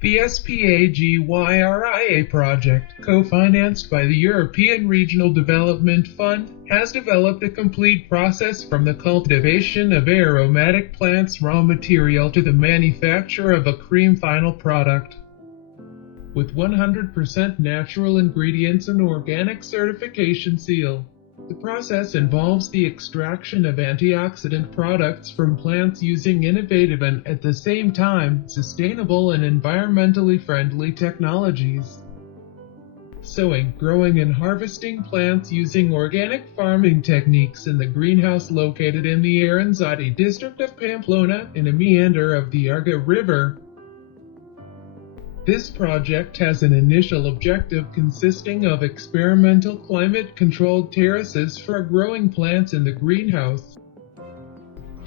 The SPAGYRIA project, co-financed by the European Regional Development Fund, has developed a complete process from the cultivation of aromatic plants raw material to the manufacture of a cream final product. With 100% natural ingredients and organic certification seal. The process involves the extraction of antioxidant products from plants using innovative and, at the same time, sustainable and environmentally friendly technologies. Sowing, growing and harvesting plants using organic farming techniques in the greenhouse located in the Aranzadi district of Pamplona in a meander of the Arga River. This project has an initial objective consisting of experimental climate-controlled terraces for growing plants in the greenhouse.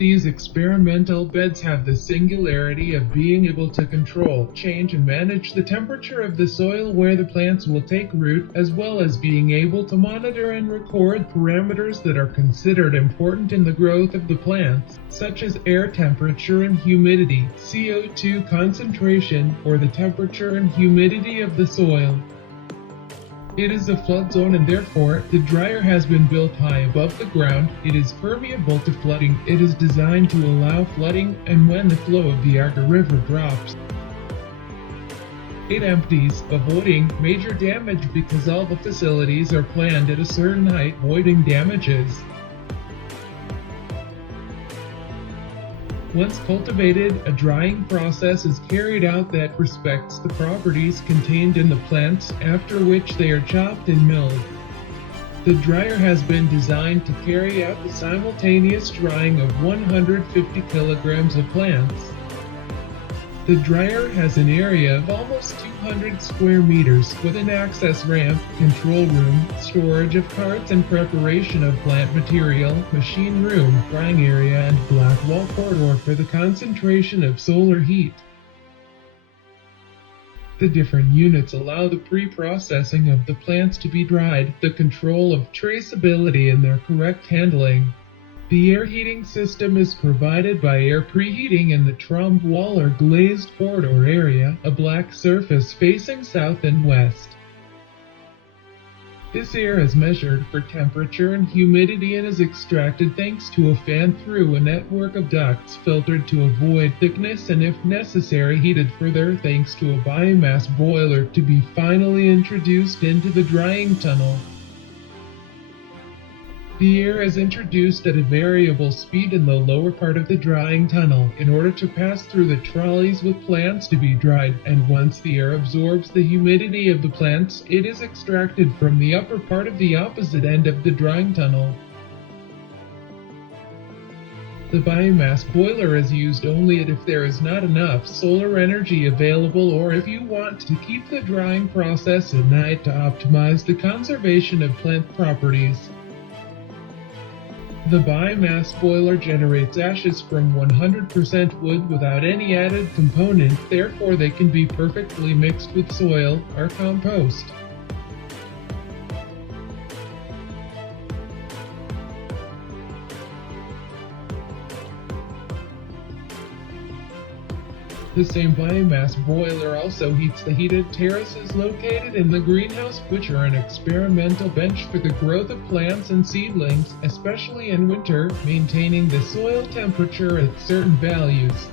These experimental beds have the singularity of being able to control, change and manage the temperature of the soil where the plants will take root, as well as being able to monitor and record parameters that are considered important in the growth of the plants, such as air temperature and humidity, CO2 concentration, or the temperature and humidity of the soil. It is a flood zone and therefore, the dryer has been built high above the ground. It is permeable to flooding. It is designed to allow flooding and when the flow of the Arga River drops, it empties, avoiding major damage because all the facilities are planned at a certain height, avoiding damages. Once cultivated, a drying process is carried out that respects the properties contained in the plants, after which they are chopped and milled. The dryer has been designed to carry out the simultaneous drying of 150 kilograms of plants. The dryer has an area of almost 200 square meters with an access ramp, control room, storage of carts and preparation of plant material, machine room, drying area and black wall corridor for the concentration of solar heat. The different units allow the pre-processing of the plants to be dried, the control of traceability and their correct handling. The air heating system is provided by air preheating in the trombe wall or glazed corridor area, a black surface facing south and west. This air is measured for temperature and humidity and is extracted thanks to a fan through a network of ducts filtered to avoid thickness and if necessary heated further thanks to a biomass boiler to be finally introduced into the drying tunnel. The air is introduced at a variable speed in the lower part of the drying tunnel in order to pass through the trolleys with plants to be dried, and once the air absorbs the humidity of the plants, it is extracted from the upper part of the opposite end of the drying tunnel. The biomass boiler is used only if there is not enough solar energy available or if you want to keep the drying process at night to optimize the conservation of plant properties. The biomass boiler generates ashes from 100% wood without any added component, therefore they can be perfectly mixed with soil or compost. The same biomass boiler also heats the heated terraces located in the greenhouse, which are an experimental bench for the growth of plants and seedlings, especially in winter, maintaining the soil temperature at certain values.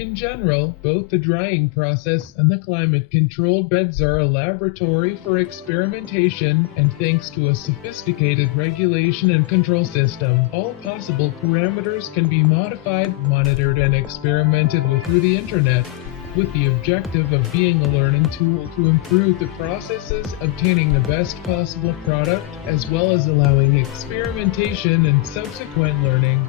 In general, both the drying process and the climate-controlled beds are a laboratory for experimentation, and thanks to a sophisticated regulation and control system, all possible parameters can be modified, monitored, and experimented with through the internet, with the objective of being a learning tool to improve the processes, obtaining the best possible product, as well as allowing experimentation and subsequent learning.